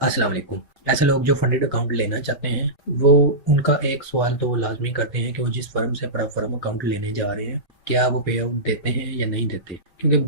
अस्सलाम वालेकुम। ऐसे लोग जो फंडेड अकाउंट लेना चाहते हैं, वो उनका एक सवाल तो वो लाज़मी करते हैं कि वो जिस फ़र्म से फर्म अकाउंट लेने जा रहे हैं, क्या वो पे आउट देते हैं या नहीं देते? क्योंकि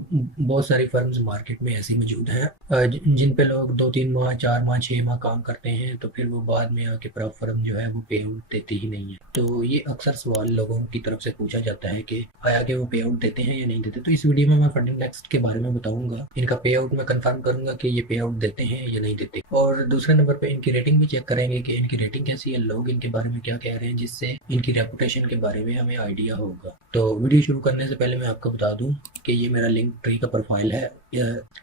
बहुत सारी फ़र्म्स मार्केट में ऐसी मौजूद हैं जिन पे लोग 2-3 माह, 4 माह, 6 माह काम करते हैं, तो फिर वो बाद में आके फ़र्म जो है वो पे आउट देती ही नहीं है। तो ये अक्सर सवाल लोगों की तरफ से पूछा जाता है कि आया कि वो पे आउट देते हैं या नहीं देते? तो इस वीडियो में मैं फंडिंग नेक्स्ट के बारे में बताऊँगा। इनका पे आउट मैं कन्फर्म करूँगा कि ये पे आउट देते हैं या नहीं देते। और दूसरे नंबर पे इनकी रेटिंग भी चेक करेंगे कि इनकी रेटिंग कैसी है, लोग इनके बारे में क्या कह रहे हैं, जिससे इनकी रेपुटेशन के बारे में हमें आइडिया होगा। तो वीडियो शुरू करने से पहले मैं आपको बता दूं कि ये मेरा लिंक ट्री का प्रोफाइल है।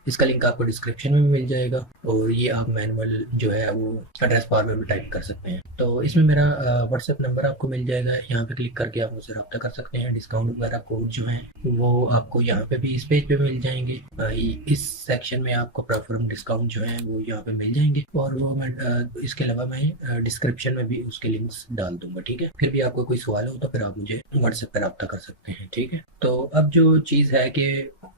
इसका लिंक आपको डिस्क्रिप्शन में भी मिल जाएगा, और ये आप मैनुअल जो है वो एड्रेस बार में भी टाइप कर सकते हैं। तो इसमें मेरा व्हाट्सएप नंबर आपको मिल जाएगा, यहाँ पे क्लिक करके आप मुझसे रब्ता कर सकते हैं। डिस्काउंट वगैरह कोड जो है वो आपको यहाँ पे भी इस पेज पे मिल जाएंगे। इस सेक्शन में आपको प्रेफरम डिस्काउंट जो है वो यहाँ पे मिल जाएंगे, और वो मैं इसके अलावा मैं डिस्क्रिप्शन में भी उसके लिंक्स डाल दूंगा। ठीक है, फिर भी आपको कोई सवाल हो तो फिर आप मुझे व्हाट्सएप पर रब्ता कर सकते हैं। ठीक है, तो अब जो चीज़ है कि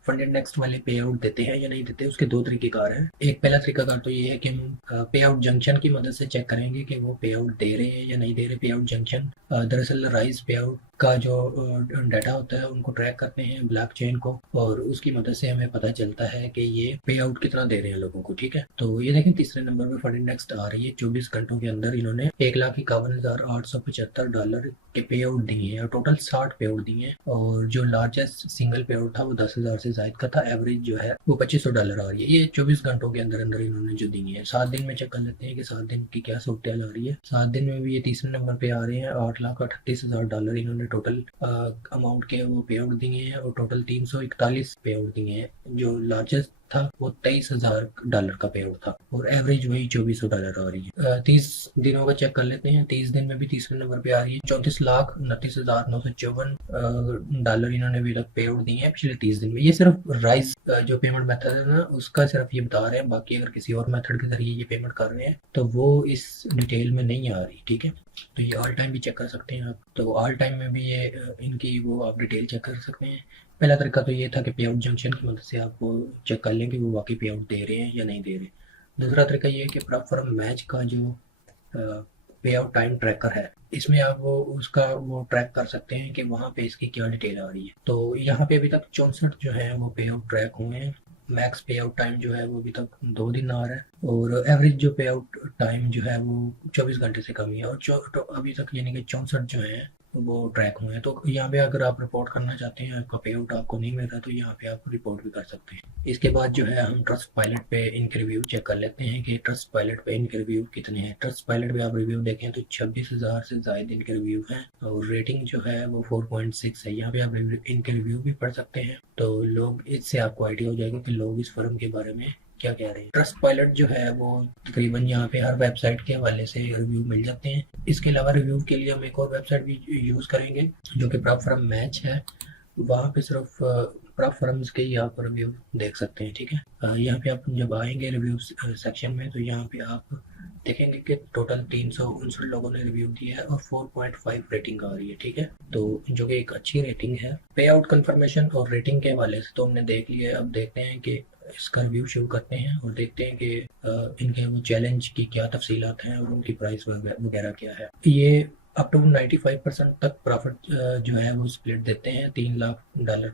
फंडेड नेक्स्ट वाले पे आउट देते हैं या नहीं देते, उसके दो तरीकेकार हैं। एक पहला तरीकाकार तो ये है कि हम पे आउट जंक्शन की मदद से चेक करेंगे कि वो पे आउट दे रहे हैं या नहीं दे रहे। पे आउट जंक्शन दरअसल राइज पे आउट का जो डाटा होता है उनको ट्रैक करते हैं ब्लॉकचेन को, और उसकी मदद से हमें पता चलता है कि ये पे आउट कितना दे रहे हैं लोगों को। ठीक है, तो ये देखें तीसरे नंबर पे फंड नेक्स्ट आ रही है। 24 घंटों के अंदर इन्होंने $1,51,875 के पे आउट दिए हैं, और टोटल 60 पे आउट दिए हैं। और जो लार्जेस्ट सिंगल पे आउट था वो 10,000 से जायद का था। एवरेज जो है वो $2,500 आ रही है। ये 24 घंटों के अंदर अंदर इन्होंने जो दिए हैं। 7 दिन में चेक कर लेते हैं कि 7 दिन की क्या सूरत आ रही है। 7 दिन में भी ये तीसरे नंबर पे आ रहे हैं। $8,38,000 इन्होंने टोटल अमाउंट के वो पे आउट दिए हैं, और टोटल 341 पे आउट दिए हैं। जो लार्जेस्ट था वो $23,000 का पे आउट था, और एवरेज वही $2,400 आ रही है। 30 दिनों का चेक कर लेते हैं। 30 दिन में भी तीसरे नंबर पे आ रही है। $34,29,954 इन्होंने अभी तक पे आउट दिए हैं पिछले 30 दिन में। ये सिर्फ राइस जो पेमेंट मेथड है ना, उसका सिर्फ ये बता रहे हैं। बाकी अगर किसी और मेथड के जरिए ये पेमेंट कर रहे हैं तो वो इस डिटेल में नहीं आ रही। ठीक है, तो ये ऑल टाइम भी चेक कर सकते हैं आप। तो ऑल टाइम में भी ये इनकी वो आप डिटेल चेक कर सकते हैं। पहला तरीका तो ये था कि पे आउट जंक्शन की मदद से आप वो चेक कर लें कि वो वाकई पे आउट दे रहे हैं या नहीं दे रहे। दूसरा तरीका ये है कि प्रॉपर मैच का जो पे आउट टाइम ट्रैकर है, इसमें आप वो उसका वो ट्रैक कर सकते हैं कि वहाँ पे इसकी क्या डिटेल आ रही है। तो यहाँ पे अभी तक 64 जो है वो पे आउट ट्रैक हुए हैं। मैक्स पे आउट टाइम जो है वो अभी तक 2 दिन आ रहा है, और एवरेज जो पे आउट टाइम जो है वो 24 घंटे से कम ही है। और तो अभी तक यानी कि 64 जो है वो ट्रैक हुए हैं। तो यहाँ पे अगर आप रिपोर्ट करना चाहते हैं, आपका पे आउट आपको नहीं मिल रहा, तो यहाँ पे आप रिपोर्ट भी कर सकते हैं। इसके बाद जो है हम ट्रस्ट पायलट पे इनके रिव्यू चेक कर लेते हैं कि ट्रस्ट पायलट पे इनके रिव्यू कितने हैं। ट्रस्ट पायलट पे आप रिव्यू देखें तो 26,000 से ज़ायद इनके रिव्यू हैं, और रेटिंग जो है वो 4.6 है। यहाँ पे आप इनके रिव्यू भी पढ़ सकते हैं, तो लोग इससे आपको आइडिया हो जाएगा कि लोग इस फर्म के बारे में क्या कह रहे हैं। ट्रस्ट पायलट जो है वो तकरीबन यहाँ पे हर वेबसाइट के हवाले से रिव्यू मिल जाते हैं। इसके अलावा रिव्यू के लिए हम एक और वेबसाइट भी यूज़ करेंगे जो कि प्रॉपर मैच है। वहाँ पे सिर्फ प्रेफरेंस के ही आप रिव्यू देख सकते हैं। ठीक है, यहाँ पे आप जब आएंगे रिव्यू सेक्शन में, तो यहाँ पे आप देखेंगे कि टोटल 359 लोगों ने रिव्यू दिया है, और 4.5 रेटिंग आ रही है। ठीक है, तो जो कि एक अच्छी रेटिंग है। पे आउट कंफर्मेशन और रेटिंग के हवाले से तो हमने देख लिया है। अब देखते हैं कि इसका रिव्यू शुरू करते हैं, और देखते हैं कि इनके वो चैलेंज की क्या तफसीलात हैं और उनकी प्राइस वगैरह क्या है। ये अप टू 95% तक प्रॉफिट जो है वो स्प्लिट देते हैं। $3 लाख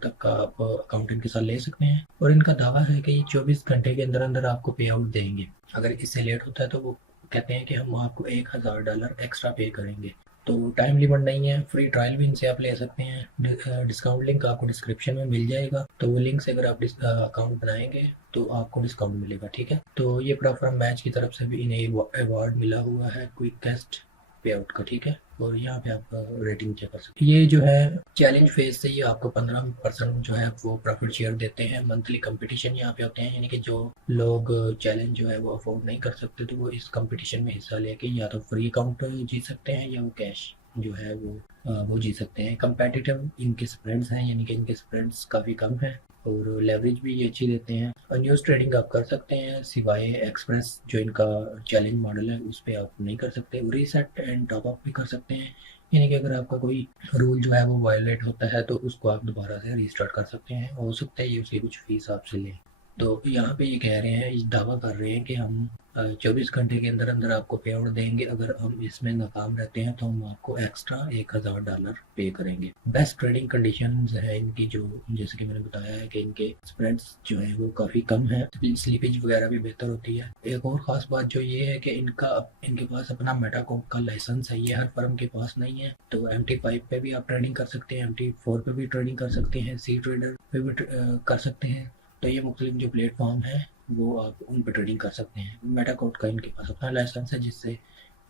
तक का आप अकाउंट इनके साथ ले सकते हैं, और इनका दावा है कि ये 24 घंटे के अंदर अंदर आपको पे आउट देंगे। अगर इससे लेट होता है तो वो कहते हैं कि हम आपको $1,000 एक्स्ट्रा पे करेंगे। तो टाइम लिमिट नहीं है, फ्री ट्रायल भी इनसे आप ले सकते हैं। डिस्काउंट लिंक आपको डिस्क्रिप्शन में मिल जाएगा, तो वो लिंक से अगर आप अकाउंट बनाएंगे तो आपको डिस्काउंट मिलेगा। ठीक है, तो ये प्रॉपर मैच की तरफ से भी इन्हें अवार्ड मिला हुआ है क्विकेस्ट पे आउट का। ठीक है, और यहाँ पे आप रेटिंग चेक कर सकते हैं। ये जो है चैलेंज फेज से ये आपको 15% जो है वो प्रॉफिट शेयर देते हैं। मंथली कंपटीशन यहाँ पे होते हैं, यानी कि जो लोग चैलेंज जो है वो अफोर्ड नहीं कर सकते तो वो इस कंपटीशन में हिस्सा लेके या तो फ्री अकाउंट जीत सकते हैं, या वो कैश जो है वो जीत सकते हैं। कंपेटिटिव इनके स्प्रेड्स हैं, यानी कि इनके स्प्रेड्स काफ़ी कम है, और लेवरेज भी ये अच्छी देते हैं। और न्यूज़ ट्रेडिंग आप कर सकते हैं, सिवाय एक्सप्रेस जो इनका चैलेंज मॉडल है उस पर आप नहीं कर सकते। रीसेट एंड टॉप अप भी कर सकते हैं, यानी कि अगर आपका कोई रूल जो है वो वायलेट होता है तो उसको आप दोबारा से रीस्टार्ट कर सकते हैं। हो सकता है ये उसकी कुछ फीस आपसे लें। तो यहाँ पे ये कह रहे हैं, ये दावा कर रहे हैं कि हम 24 घंटे के अंदर अंदर आपको पे आउट देंगे। अगर हम इसमें नाकाम रहते हैं तो हम आपको एक्स्ट्रा $1000 पे करेंगे। बेस्ट ट्रेडिंग कंडीशंस है इनकी, जो जैसे कि मैंने बताया है कि इनके स्प्रेड्स जो है वो काफ़ी कम है, स्लीपेज वगैरह भी बेहतर होती है। एक और ख़ास बात जो ये है कि इनके पास अपना मेटाकॉप का लाइसेंस है, ये हर फर्म के पास नहीं है। तो MT5 पे भी आप ट्रेडिंग कर सकते हैं, MT4 पे भी ट्रेडिंग कर सकते हैं, सी ट्रेडर पे भी कर सकते हैं। तो ये मुख्तलिफ जो प्लेटफॉर्म है वो आप उन पर ट्रेडिंग कर सकते हैं। मेटाकोट का इनके पास अपना लाइसेंस है, जिससे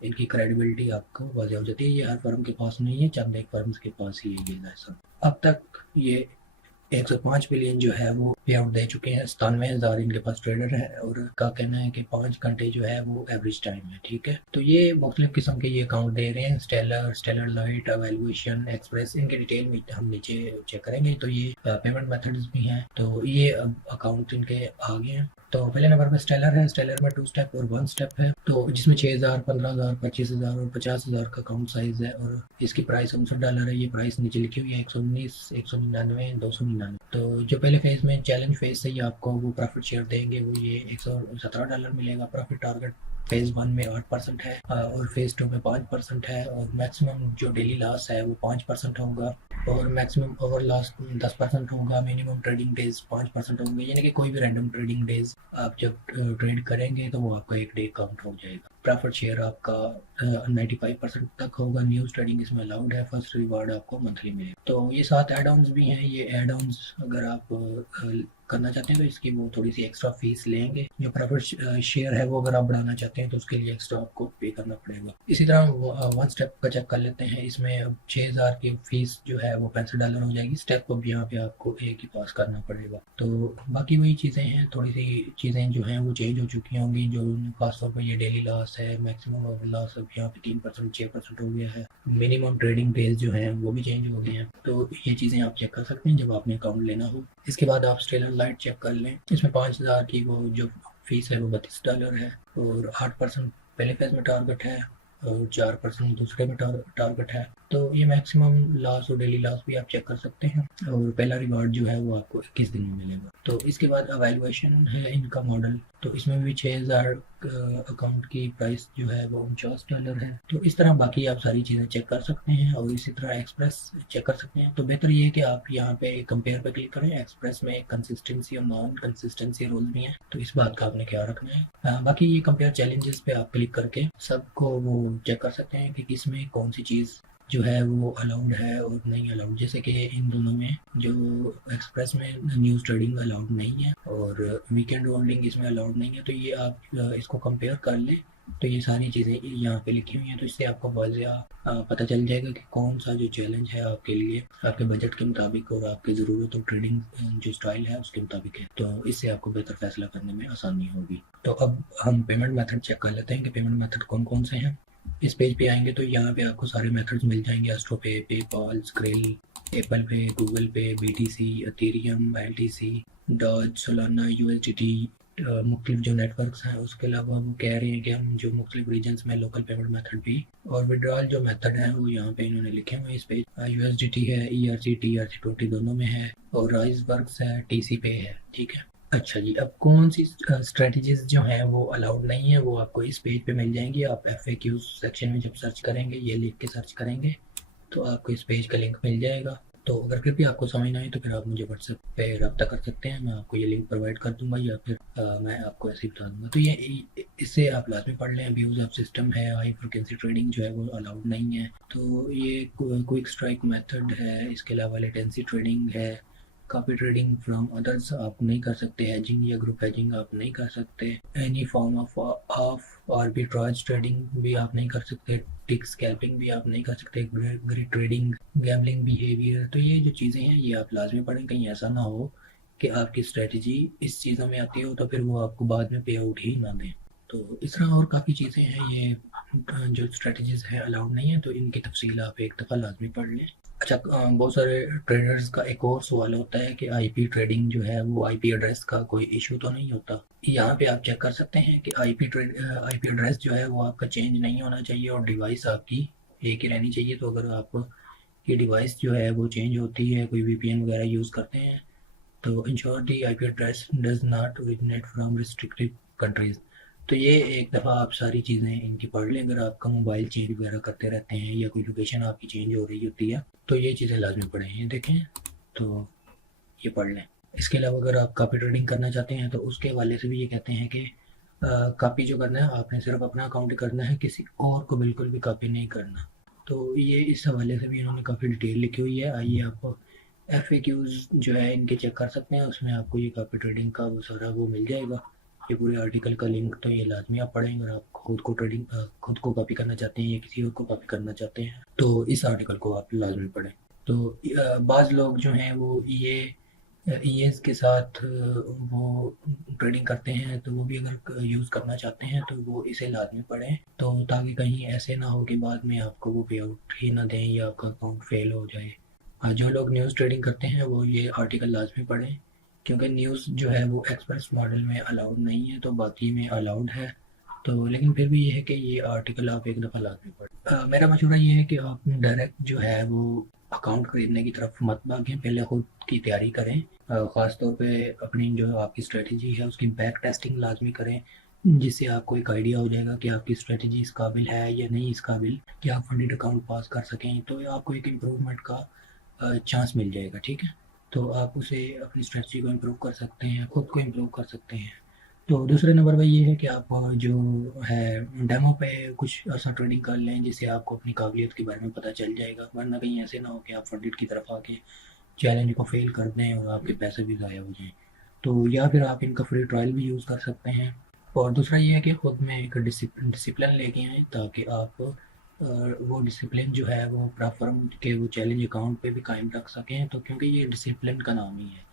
इनकी क्रेडिबिलिटी आपको वाज़ेह हो जाती है। ये हर फर्म के पास नहीं है, चंद एक फर्म्स के पास ही है ये लाइसेंस। अब तक ये 105 बिलियन जो है वो पे आउट दे चुके हैं। 97,000 इनके पास ट्रेडर है और का कहना है कि 5 घंटे जो है वो एवरेज टाइम है। ठीक है, तो ये मुख्तलिफ किस्म के ये अकाउंट दे रहे हैं, स्टेलर लाइट, एवेल्यूएशन, एक्सप्रेस, इनके डिटेल में हम नीचे चेक करेंगे। तो ये पेमेंट मेथड्स भी हैं। तो ये अब अकाउंट इनके आ गए हैं। तो पहले नंबर पर स्टेलर है। स्टेलर में 2 स्टेप और 1 स्टेप है, तो जिसमें 6,000, 15,000, 25,000 और 50,000 का अकाउंट साइज है और इसकी प्राइस $59 है। ये प्राइस नीचे लिखी हुई है 119, 199, 299। तो जो पहले फेज में चैलेंज फेज से ही आपको वो प्रॉफिट शेयर देंगे, वो ये $117 मिलेगा। प्रॉफिट टारगेट फेज 1 में 8% है और फेज 2 में 5% है और मैक्सिमम जो डेली लॉस है वो 5% होगा और मैक्सिमम ओवर लॉस 10% होगा। मिनिमम ट्रेडिंग डेज 5% होंगे, यानी कि कोई भी रैंडम ट्रेडिंग डेज आप जब ट्रेड करेंगे तो वो आपका एक डे काउंट हो जाएगा। प्रॉफिट शेयर आपका 95% तक होगा। न्यूज़ ट्रेडिंग इसमें अलाउड है। फर्स्ट रिवार्ड आपको मंथली मिलेगा। तो ये 7 एड ऑन्स भी हैं। ये एड ऑन्स अगर आप करना चाहते हैं तो इसकी वो थोड़ी सी एक्स्ट्रा फीस लेंगे। जो प्रॉफिट शेयर है वो अगर आप बढ़ाना चाहते हैं तो उसके लिए एक्स्ट्रा आपको पे करना पड़ेगा। इसी तरह 1 स्टेप का चेक कर लेते हैं। इसमें अब 6,000 की फीस जो है वो $65 हो जाएगी। स्टेप अब यहाँ पे आपको एक ही पास करना पड़ेगा। तो बाकी वही चीज़ें हैं, थोड़ी सी चीज़ें जो हैं वो चेंज हो चुकी होंगी। जो खासतौर पर ये डेली लॉस है, मैक्सिमम ओवर लॉस अब यहाँ पे 3%, 6% हो गया है। मिनिमम ट्रेडिंग डेज जो हैं वो भी चेंज हो गए हैं। तो ये चीज़ें आप चेक कर सकते हैं जब आपने अकाउंट लेना हो। इसके बाद आप स्टेलर लाइट चेक कर लें। इसमें 5,000 की वो जो फीस है वो $32 है और 8% पहले फेज में टारगेट है और 4% दूसरे में टारगेट है। तो ये मैक्सिमम लॉस और डेली लॉस भी आप चेक कर सकते हैं और पहला रिवार्ड जो है वो आपको 21 दिन में मिलेगा। तो इसके बाद अवेल्युएशन है इनका मॉडल। तो इसमें भी 6,000 अकाउंट की प्राइस जो है वो $49 है। तो इस तरह बाकी आप सारी चीज़ें चेक कर सकते हैं और इसी तरह एक्सप्रेस चेक कर सकते हैं। तो बेहतर ये है कि आप यहाँ पे कंपेयर पे क्लिक करें। एक्सप्रेस में कंसिस्टेंसी और नॉन कंसिस्टेंसी रूल भी हैं, तो इस बात का आपने ख्याल रखना है। बाकी ये कंपेयर चैलेंजेस पे आप क्लिक करके सबको वो चेक कर सकते हैं कि किसमें कौन सी चीज़ जो है वो अलाउड है और नहीं अलाउड। जैसे कि इन दोनों में जो एक्सप्रेस में न्यूज़ ट्रेडिंग अलाउड नहीं है और वीकेंड होल्डिंग इसमें अलाउड नहीं है। तो ये आप इसको कंपेयर कर लें। तो ये सारी चीज़ें यहाँ पे लिखी हुई हैं, तो इससे आपको वाज़ेह पता चल जाएगा कि कौन सा जो चैलेंज है आपके लिए, आपके बजट के मुताबिक और आपकी ज़रूरत और ट्रेडिंग जो स्टाइल है उसके मुताबिक है। तो इससे आपको बेहतर फैसला करने में आसानी होगी। तो अब हम पेमेंट मेथड चेक कर लेते हैं कि पेमेंट मेथड कौन कौन से हैं। इस पेज पे आएंगे तो यहाँ पे आपको सारे मेथड्स मिल जाएंगे। AstroPay, PayPal, Skrill, Apple Pay, Google Pay, BTC, Ethereum, LTC, Doge, Solana, USDT, मुख्तलिफ जो नेटवर्क्स हैं। उसके अलावा वो कह रहे हैं कि हम जो मुख्तलिफ रीजन्स में लोकल पेमेंट मेथड भी और विड्रॉल जो मेथड है वो यहाँ पे इन्होंने लिखे हुए हैं। इस पेज USDT है, ERC, TRC20 दोनों में है और राइसवर्क्स है, TC पे है। ठीक है, अच्छा जी, अब कौन सी स्ट्रेटजीज जो हैं वो अलाउड नहीं है वो आपको इस पेज पे मिल जाएंगी। आप FAQ सेक्शन में जब सर्च करेंगे, ये लिख के सर्च करेंगे तो आपको इस पेज का लिंक मिल जाएगा। तो अगर फिर भी आपको समझ ना आए तो फिर आप मुझे व्हाट्सएप पे रब्ता कर सकते हैं, मैं आपको ये लिंक प्रोवाइड कर दूंगा या फिर मैं आपको ऐसे ही बता दूंगा। तो ये इससे आप लाजमी पढ़ लें। व्यूज़ ऑफ सिस्टम है, हाई फ्रिक्वेंसी ट्रेडिंग जो है वो अलाउड नहीं है। तो ये क्विक स्ट्राइक मेथड है, इसके अलावा लेटेंसी ट्रेडिंग है, कॉपी ट्रेडिंग फ्रॉम अदर्स आप नहीं कर सकते, हेजिंग या ग्रुप हेजिंग आप नहीं कर सकते, any form of arbitrage trading भी आप नहीं कर सकते, टिक स्कैल्पिंग भी आप नहीं कर सकते, ग्रिड ट्रेडिंग, गैम्बलिंग बिहेवियर। तो ये जो चीज़ें हैं ये आप लाजमी पढ़ें, कहीं ऐसा ना हो कि आपकी स्ट्रेटजी इस चीज़ों में आती हो तो फिर वो आपको बाद में पे आउट ही ना दें। तो इस तरह और काफ़ी चीज़ें हैं। ये जो स्ट्रेटजीज हैं अलाउड नहीं है, तो इनकी तफसील आप एक दफ़ा लाजमी पढ़ लें। अच्छा, बहुत सारे ट्रेडर्स का एक और सवाल होता है कि IP ट्रेडिंग जो है वो IP एड्रेस का कोई इशू तो नहीं होता। यहाँ पे आप चेक कर सकते हैं कि IP एड्रेस जो है वो आपका चेंज नहीं होना चाहिए और डिवाइस आपकी एक ही रहनी चाहिए। तो अगर आप ये डिवाइस जो है वो चेंज होती है, कोई VPN वगैरह यूज़ करते हैं, तो ensure the IP address does not originate from restricted countries. तो ये एक दफ़ा आप सारी चीज़ें इनकी पढ़ लें। अगर आपका मोबाइल चेंज वगैरह करते रहते हैं या कोई लोकेशन आपकी चेंज हो रही होती है तो ये चीज़ें लाजमी पढ़ें। ये देखें, तो ये पढ़ लें। इसके अलावा अगर आप कॉपी ट्रेडिंग करना चाहते हैं तो उसके हवाले से भी ये कहते हैं कि कॉपी जो करना है आपने सिर्फ अपना अकाउंट करना है, किसी और को बिल्कुल भी कॉपी नहीं करना। तो ये इस हवाले से भी इन्होंने काफ़ी डिटेल लिखी हुई है। आइए आप एफएक्यूज जो है इनके चेक कर सकते हैं, उसमें आपको ये कॉपी ट्रेडिंग का वो सारा वो मिल जाएगा। ये पूरे आर्टिकल का लिंक तो ये लाजमी आप पढ़ें अगर आप खुद को खुद को कॉपी करना चाहते हैं या किसी और को कॉपी करना चाहते हैं तो इस आर्टिकल को आप लाजमी पढ़ें। तो बाज़ लोग जो हैं वो ये ईएस के साथ वो ट्रेडिंग करते हैं, तो वो भी अगर यूज़ करना चाहते हैं तो वो इसे लाजमी पढ़ें, तो ताकि कहीं ऐसे ना हो कि बाद में आपको वो पे आउट ही ना दें या आपका अकाउंट फेल हो जाए। जो लोग न्यूज़ ट्रेडिंग करते हैं वो ये आर्टिकल लाजमी पढ़ें, क्योंकि न्यूज़ जो है वो एक्सप्रेस मॉडल में अलाउड नहीं है, तो बाकी में अलाउड है। तो लेकिन फिर भी ये है कि ये आर्टिकल आप एक दफ़ा लाजमी पढ़ें। मेरा मशवरा ये है कि आप डायरेक्ट जो है वो अकाउंट खरीदने की तरफ मत भागें, पहले खुद की तैयारी करें। ख़ास तौर पे अपनी जो आपकी स्ट्रेटजी है उसकी बैक टेस्टिंग लाजमी करें, जिससे आपको एक आइडिया हो जाएगा कि आपकी स्ट्रेटजी इस काबिल है या नहीं इस काबिल कि आप फंडेड अकाउंट पास कर सकें। तो आपको एक इम्प्रूवमेंट का चांस मिल जाएगा, ठीक है। तो आप उसे अपनी स्ट्रेटजी को इम्प्रूव कर सकते हैं, खुद को इम्प्रूव कर सकते हैं। तो दूसरे नंबर पर ये है कि आप जो है डेमो पे कुछ ऐसा ट्रेडिंग कर लें जिससे आपको अपनी काबिलियत के बारे में पता चल जाएगा, वरना कहीं ऐसे ना हो कि आप फंडेड की तरफ आके चैलेंज को फेल कर दें और आपके पैसे भी ज़ाया हो जाएँ। तो या फिर आप इनका फ्री ट्रायल भी यूज़ कर सकते हैं। और दूसरा ये है कि खुद में एक डिसिप्लिन लेके आएँ, ताकि आप वो डिसिप्लिन जो है वो फर्म के वो चैलेंज अकाउंट पे भी कायम रख सकें, तो क्योंकि ये डिसिप्लिन का नाम ही है।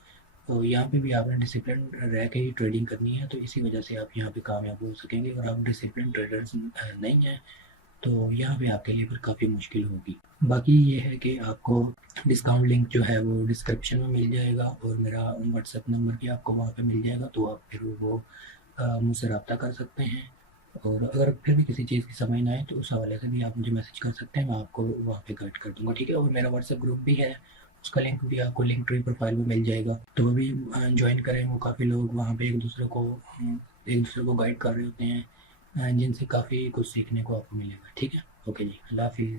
तो यहाँ पे भी आपने डिसिप्लिन रह के ही ट्रेडिंग करनी है, तो इसी वजह से आप यहाँ पे कामयाब हो सकेंगे। अगर आप डिसिप्लिन ट्रेडर्स नहीं हैं तो यहाँ पे आपके लिए फिर काफ़ी मुश्किल होगी। बाकी ये है कि आपको डिस्काउंट लिंक जो है वो डिस्क्रिप्शन में मिल जाएगा और मेरा व्हाट्सएप नंबर भी आपको वहाँ पे मिल जाएगा, तो आप फिर वो मुझसे रब्ता कर सकते हैं। और अगर फिर भी किसी चीज़ की समझ ना आए तो उस हवाले से भी आप मुझे मैसेज कर सकते हैं, मैं आपको वहाँ पे गाइड कर दूँगा, ठीक है। और मेरा व्हाट्सएप ग्रुप भी है, उसका लिंक भी आपको लिंक ट्री प्रोफाइल में मिल जाएगा, तो वो भी ज्वाइन करें। वो काफ़ी लोग वहाँ पे एक दूसरे को गाइड कर रहे होते हैं, जिनसे काफ़ी कुछ सीखने को आपको मिलेगा, ठीक है। ओके जी, अल्लाह हाफिज़।